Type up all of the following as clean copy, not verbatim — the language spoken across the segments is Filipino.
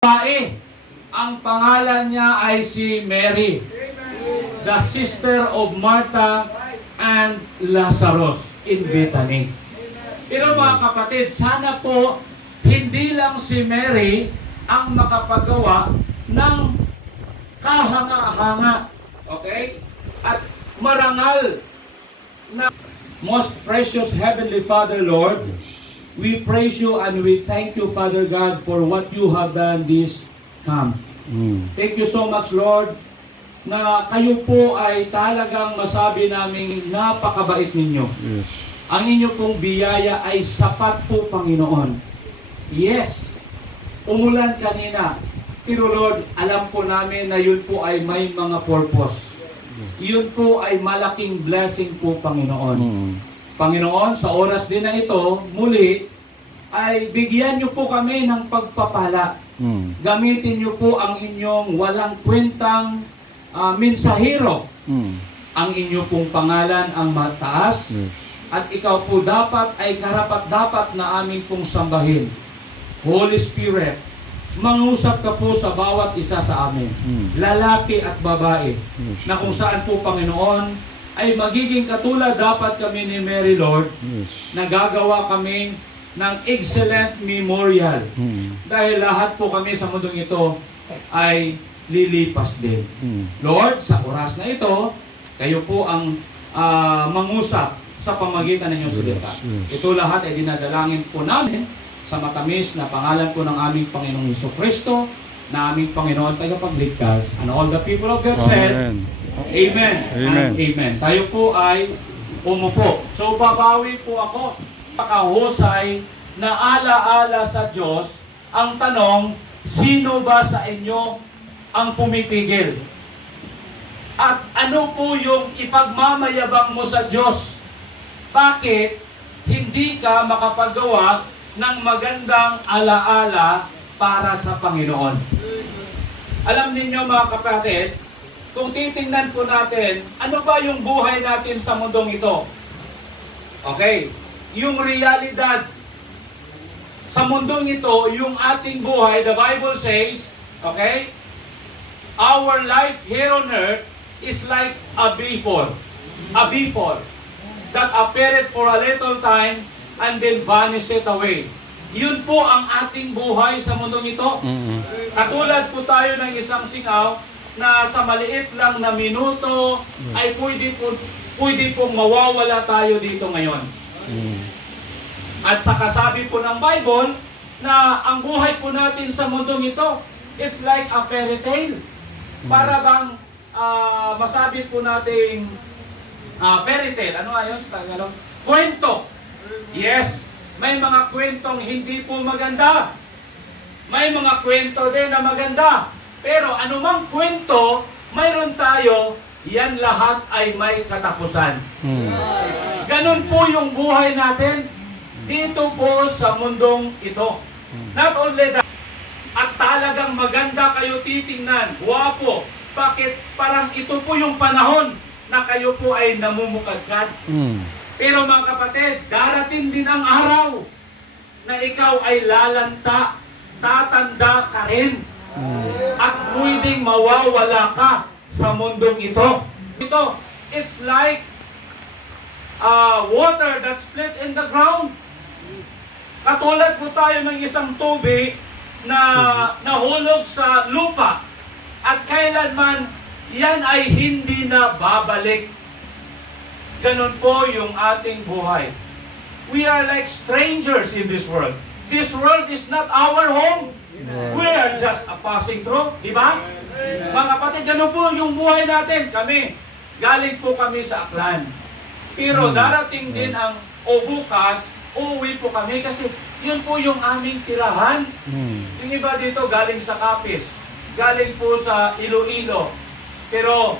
babae. Ang pangalan niya ay si Mary, the sister of Martha and Lazarus in Bethany. Pero mga kapatid, sana po hindi lang si Mary ang makapagawa ng kahanga-hanga. Okay? At marangal na most precious Heavenly Father, Lord, we praise you and we thank you, Father God, for what you have done this camp. Thank you so much, Lord, na kayo po ay talagang masabi namin napakabait ninyo. Yes. Ang inyo pong biyaya ay sapat po, Panginoon. Yes, umulan kanina. Pero Lord, alam po namin na yun po ay may mga purpose. Yun po ay malaking blessing po, Panginoon. Panginoon, sa oras din na ito, muli, ay bigyan niyo po kami ng pagpapala. Gamitin niyo po ang inyong walang kwentang mensahero. Ang inyo pong pangalan ang mataas. Yes. At ikaw po dapat ay karapat-dapat na amin pong sambahin. Holy Spirit, mangusap ka po sa bawat isa sa amin, lalaki at babae, Yes. na kung saan po, Panginoon, ay magiging katulad dapat kami ni Mary, Lord, Yes. na gagawa kami ng excellent memorial. Dahil lahat po kami sa mundong ito ay lilipas din. Lord, sa oras na ito, kayo po ang mangusap sa pamagitan ng inyong salita. Yes. Ito lahat ay dinadalangin po namin sa matamis na pangalan po ng aming Panginoong Hesukristo, na aming Panginoon tagapagligtas. And all the people of God said, Amen. Amen. Amen. And amen. Tayo po ay umupo. So babawi po ako. Pakahusay na ala-ala sa Diyos. Ang tanong, sino ba sa inyo ang pumipigil? At ano po yung ipagmamayabang mo sa Diyos? Bakit hindi ka makapagawa ng magandang alaala para sa Panginoon? Alam ninyo mga kapatid, kung titingnan po natin, ano ba yung buhay natin sa mundong ito? Okay, yung realidad sa mundong ito, yung ating buhay, the Bible says, okay, our life here on earth is like a vapor that appeared for a little time and then vanished away. Yun po ang ating buhay sa mundong ito. Katulad po tayo ng isang singaw na sa maliit lang na minuto ay pwede pong mawawala tayo dito ngayon. At sa kasabi po ng Bible na ang buhay po natin sa mundong ito is like a fairy tale. Para bang masabi po nating fairy tale. Ano nga yun sa Tagalog? Kwento. Yes. May mga kwentong hindi po maganda. May mga kwento din na maganda. Pero anumang kwento, mayroon tayo, yan lahat ay may katapusan. Ganun po yung buhay natin dito po sa mundong ito. Not only that, at talagang maganda kayo titingnan, guwapo. Bakit? Parang ito po yung panahon na kayo po ay namumukadkad. Pero mga kapatid, darating din ang araw na ikaw ay lalanta, tatanda ka rin, at pwedeng mawawala ka sa mundong ito. Ito, it's like water that's split in the ground. Katulad po tayo ng isang tubig na nahulog sa lupa at kailanman yan ay hindi na babalik. Ganon po yung ating buhay. We are like strangers in this world. This world is not our home. We are just a passing through. Di ba? Mga kapatid, ganon po yung buhay natin. Galing po kami sa Aklan. Pero darating din ang bukas, uuwi po kami kasi yun po yung aming tirahan. Yung iba dito galing sa Capiz, galing po sa Iloilo. Pero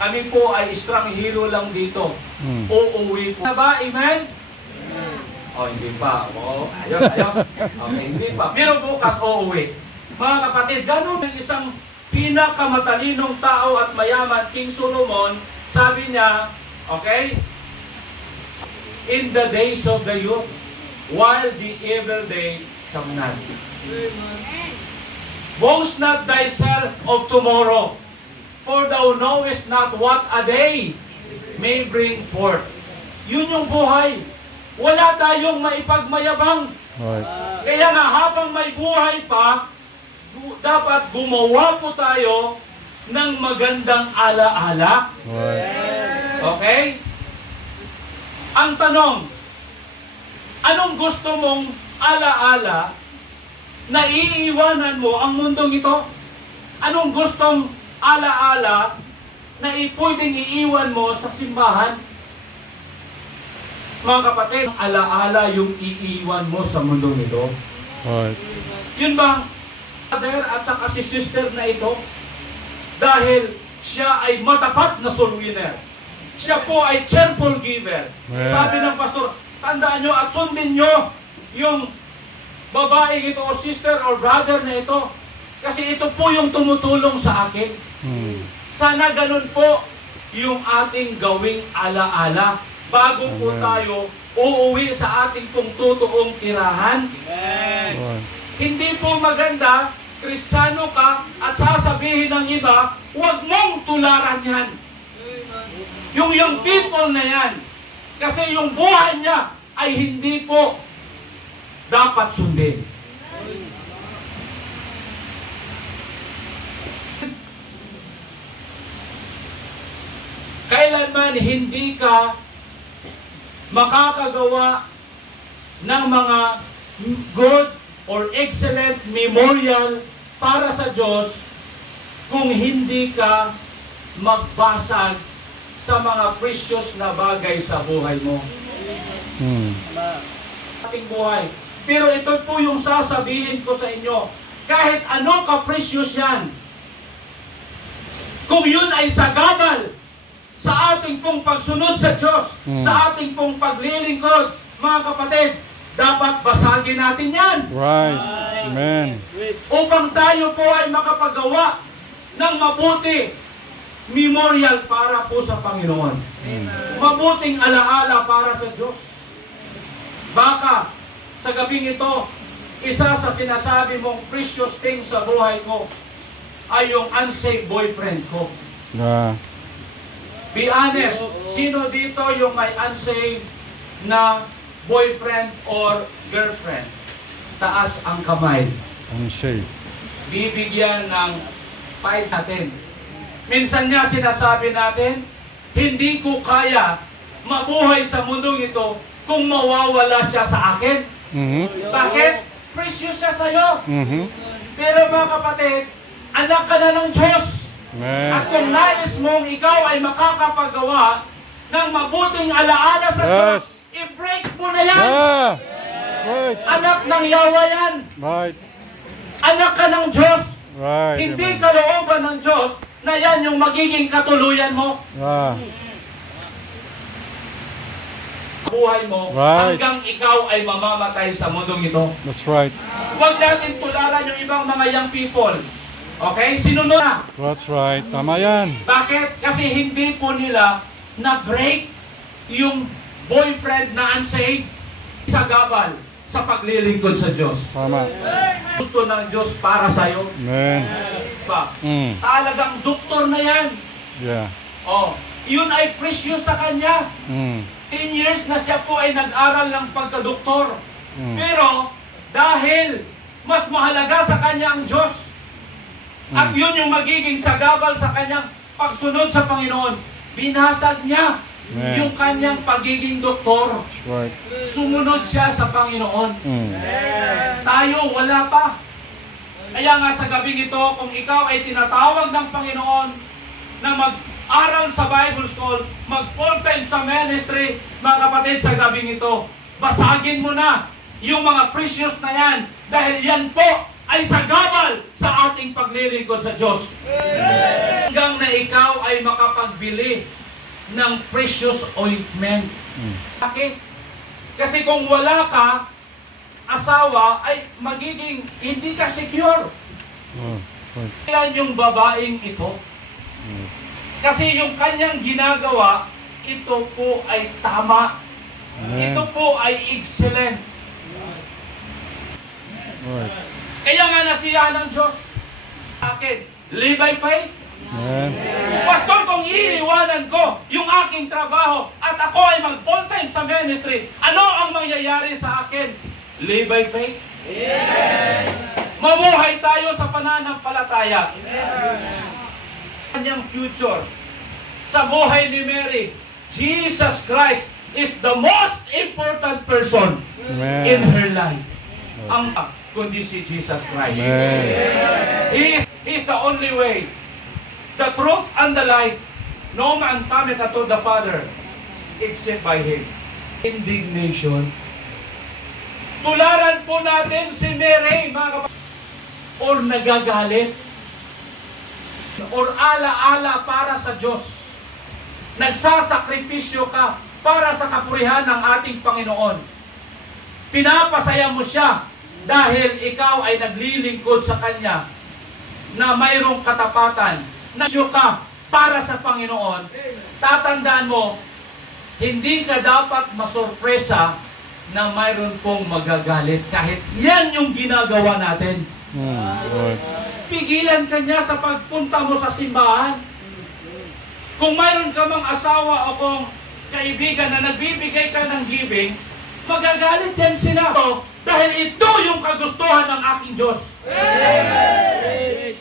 kami po ay estranghero lang dito. Uuwi po. Ba? Amen? Oh, hindi pa. Oh, ayos. Okay, hindi pa. Pero bukas uuwi. Mga kapatid, ganun ang isang pinakamatalinong tao at mayaman, King Solomon, sabi niya, okay, in the days of the youth, while the evil day come not. Boast not thyself of tomorrow, for thou knowest not what a day may bring forth. Yun yung buhay. Wala tayong maipagmayabang. Right. Kaya nga habang may buhay pa, dapat gumawa po tayo ng magandang alaala. Right. Okay? Ang tanong, anong gusto mong alaala na iiwanan mo ang mundong ito? Anong gustong alaala na pwedeng iiwan mo sa simbahan? Mga kapatid, alaala yung iiwan mo sa mundong ito. Right. Yun bang brother at saka si sister na ito? Dahil siya ay matapat na soul winner. Siya po ay cheerful giver. Yeah. Sabi ng pastor, tandaan nyo at sundin nyo yung babae ito o sister or brother na ito. Kasi ito po yung tumutulong sa akin. Sana ganun po yung ating gawing alaala bago po Amen. tayo uuwi sa ating pong totoong tirahan. Right. Hindi po maganda, Kristiyano ka at sasabihin ng iba, huwag mong tularan yan. Yung young people na yan. Kasi yung buhay niya ay hindi po dapat sundin. Kailanman hindi ka makakagawa ng mga good or excellent memorial para sa Diyos kung hindi ka magbasag sa mga precious na bagay sa buhay mo. Ating buhay. Pero ito po yung sasabihin ko sa inyo, kahit ano ka-precious yan, kung yun ay sagabal sa ating pong pagsunod sa Diyos, sa ating pong paglilingkod, mga kapatid, dapat basagin natin yan. Right. Amen. Upang tayo po ay makapagawa ng mabuti memorial para po sa Panginoon. Mabuting alaala para sa Diyos. Baka sa gabing ito, isa sa sinasabi mong precious thing sa buhay ko ay yung unsaved boyfriend ko. Yeah. Be honest, sino dito yung may unsaved na boyfriend or girlfriend? Taas ang kamay. Unsaved. Bibigyan ng 5 natin. Minsan nga sinasabi natin, hindi ko kaya mabuhay sa mundong ito kung mawawala siya sa akin. Bakit? Precious siya sa'yo. Pero mga kapatid, anak ka na ng Diyos. Amen. At kung nais mong ikaw ay makakapagawa ng mabuting alaala sa Diyos, Yes. i-break mo na yan. Yeah. That's right. Anak ng Yawa yan. Right. Anak ka ng Diyos. Right. Hindi Amen. kalooban ng Diyos na yan yung magiging katuluyan mo. Yeah. Buhay mo Right. hanggang ikaw ay mamamatay sa mundong ito. That's right. Huwag natin tularan yung ibang mga young people. Okay? Sinunod na. That's right. Tama yan. Bakit? Kasi hindi po nila na-break yung boyfriend na unsaved sa gabal sa paglilingkod sa Diyos. Tama. Gusto ng Diyos para sa'yo. Amen. Pa. Mm. Talagang doktor na yan. Yeah. Oh, yun ay precious sa kanya. 10 years na siya po ay nag-aral ng pagkadoktor. Pero dahil mas mahalaga sa kanya ang Diyos at yun yung magiging sagabal sa kanyang pagsunod sa Panginoon, binasag niya Amen. yung kanyang pagiging doktor. That's right. Sumunod siya sa Panginoon. Mm. Tayo, wala pa. Kaya nga sa gabing ito, kung ikaw ay tinatawag ng Panginoon na mag-aral sa Bible School, mag-full-time sa ministry, mga kapatid, sa gabing ito, basagin mo na yung mga precious na yan dahil yan po ay sagabal sa ating paglilingkod sa Diyos. Hanggang na ikaw ay makapagbili ng precious ointment. Bakit? Kasi kung wala ka asawa, ay magiging hindi ka secure. Oh, right. Kailan yung babaeng ito? Kasi yung kanyang ginagawa, ito po ay tama. Amen. Ito po ay excellent. Right. Kaya nga nasiyahan ng Diyos. Akin, live by faith. Amen. Pastor, kung iiwanan ko yung aking trabaho at ako ay mag full-time sa ministry, ano ang mangyayari sa akin? Live by faith. Mamuhay tayo sa pananampalataya. Kanyang future sa buhay ni Mary, Jesus Christ is the most important person in Amen. her life. Ang kundi si Jesus Christ. Amen. He is the only way, the truth and the light. No man cometh unto the Father except by Him. Indignation. Tularan po natin si Mary, mga kapatid, or nagagalit, or ala-ala para sa Diyos. Nagsasakripisyo ka para sa kapurihan ng ating Panginoon. Pinapasaya mo siya dahil ikaw ay naglilingkod sa Kanya na mayroong katapatan. Nasyo ka para sa Panginoon. Tatandaan mo, hindi ka dapat masurpresa na mayroon pong magagalit kahit yan yung ginagawa natin. Lord. Pigilan ka niya sa pagpunta mo sa simbahan. Kung mayroon ka mang asawa o kung kaibigan na nagbibigay ka ng giving, magagalit yan sila. Dahil ito yung kagustuhan ng aking Diyos. Amen.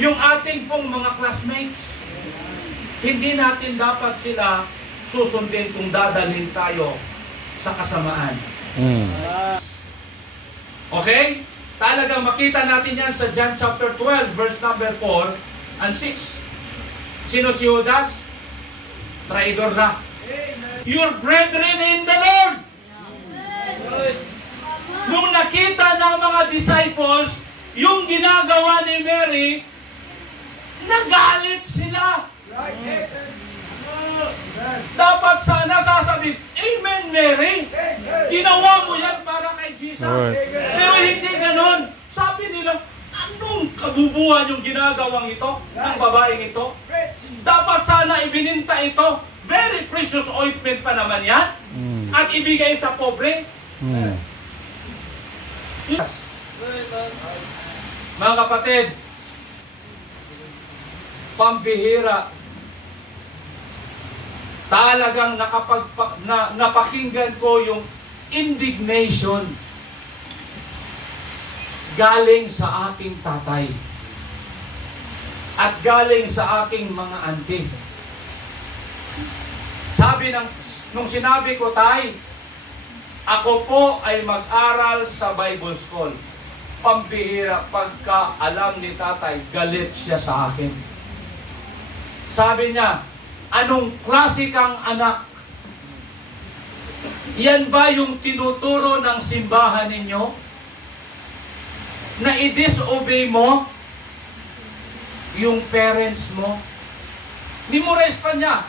Yung ating pong mga classmates, hindi natin dapat sila susundin kung dadalhin tayo sa kasamaan. Okay? Talagang makita natin yan sa John chapter 12, verse number 4 and 6. Sino si Judas? Traidor na. Your brethren in the Lord. Nung nakita ng mga disciples, yung ginagawa ni Mary, nagalit sila. Dapat sana sasabihin, Amen, Mary. Ginawa mo yan para kay Jesus. Right. Pero hindi ganon. Sabi nila, anong kabubuhan yung ginagawang ito ng babaeng ito? Dapat sana ibininta ito. Very precious ointment pa naman yan. At ibigay sa pobre. Yes. Mga kapatid, pambihira, talagang napakinggan ko yung indignation galing sa aking tatay at galing sa aking mga auntie. Sabi nung sinabi ko, Tay, ako po ay mag-aral sa Bible School. Pambihira, pagka alam ni tatay, galit siya sa akin. Sabi niya, anong klase kang anak? Yan ba yung tinuturo ng simbahan ninyo? Na i-disobey mo yung parents mo? Memorize pa niya.